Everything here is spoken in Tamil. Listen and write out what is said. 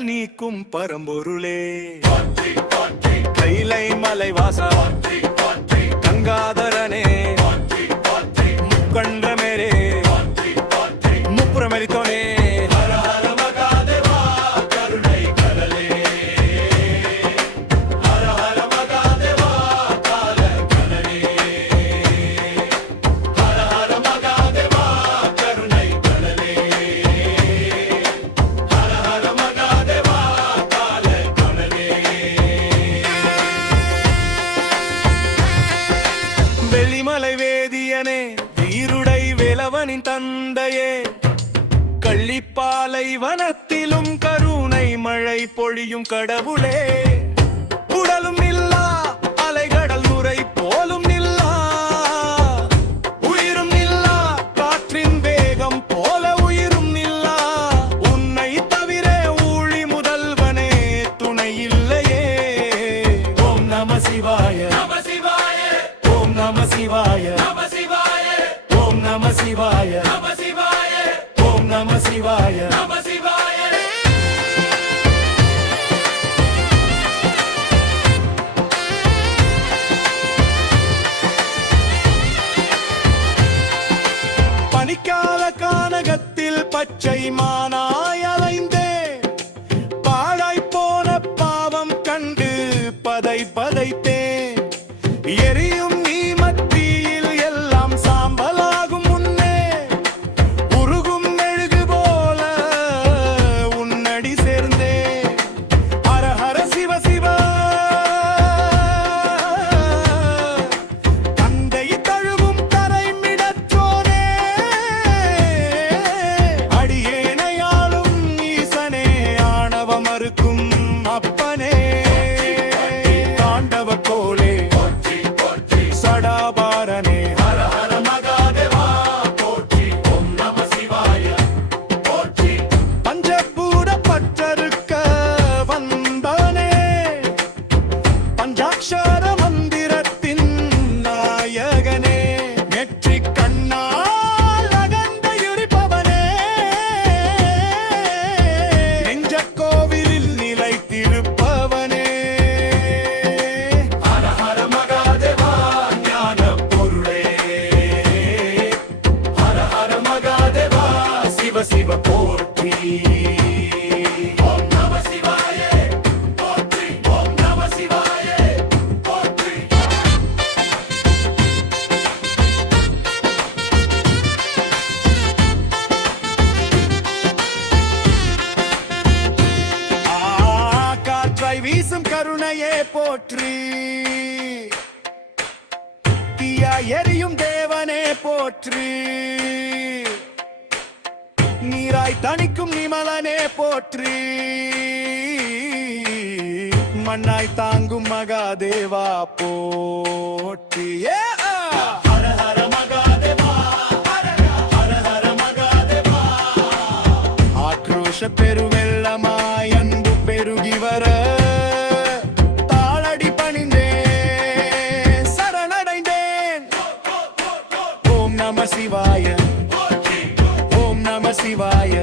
அல்லல் நீக்கும் பரம்பொருளே கைலை மலைவாசா கங்காதரனே முக்கண்டமேரே முப்புறமரித்தோனே வெள்ளிமலை வேதியனே ஈருடை வேலவனின் தந்தையே கள்ளிப்பாலை வனத்திலும் கருணை மழை பொழியும் கடவுளே உடலும் இல்லா அலைகடல் நுரை போலும் நில்லா உயிரும் நில்லா காற்றின் வேகம் போல உயிரும் நில்லா உன்னை தவிர ஊழி முதல்வனே துணை இல்லையே ஓம் நம சிவாய ஓம் நம சிவாய ஓம் நம சிவாய ஓம் நம சிவாய பனிக்கால கானகத்தில் பச்சை மானாய் அலைந்தே பாழாய் போன பாவம் கண்டு பதை பதைத்தேன் எரியும் நீ மத்தியில் எல்லாம் சாம்பலாகும் முன்னே உருகும் மெழுகு போல உன்னடி சேர்ந்தே ஹர ஹர சிவ சிவ தந்தை தழுவும் தரை மிடற்றோனே அடியேனையாளும் ஈசனே ஆணவ மறுக்கும் அப்பனே தாண்டவ கோலே சடாபாரனே ஹர ஹர மகாதேவா போற்றி ஓம் நம சிவாய போற்றி பஞ்சபூத பற்றறுக்க வந்தானே பஞ்சாட்சர மந்திரத்தின் நாயகனே நெற்றி கண்ணால் அகந்தையுரிப்பவனே நெஞ்ச கோவிலில் நிலைத்திருப்பவனே ஹர ஹர மகாதேவா ஞான பொருளே ஹர ஹர மகாதேவா சிவ சிவ போற்றி ஓம் நம சிவாய போற்றி ஓம் நம சிவாய போற்றி காற்றாய் வீசும் கருணையே போற்றி தீயாய் எரியும் தேவனே போற்றி நீராய் தணிக்கும் நிமலனே போற்றி மண்ணாய் தாங்கும் மகாதேவா போற்றி ஹர ஹர மகாதேவா ஹர ஹர மகாதேவா ஆக்ரோஷ பெருவெள்ளமாய் அன்பு பெருகி வர தாளடி பணிந்தேன் சரணடைந்தேன் ஓம் நம சிவாய ஓம் நம சிவாய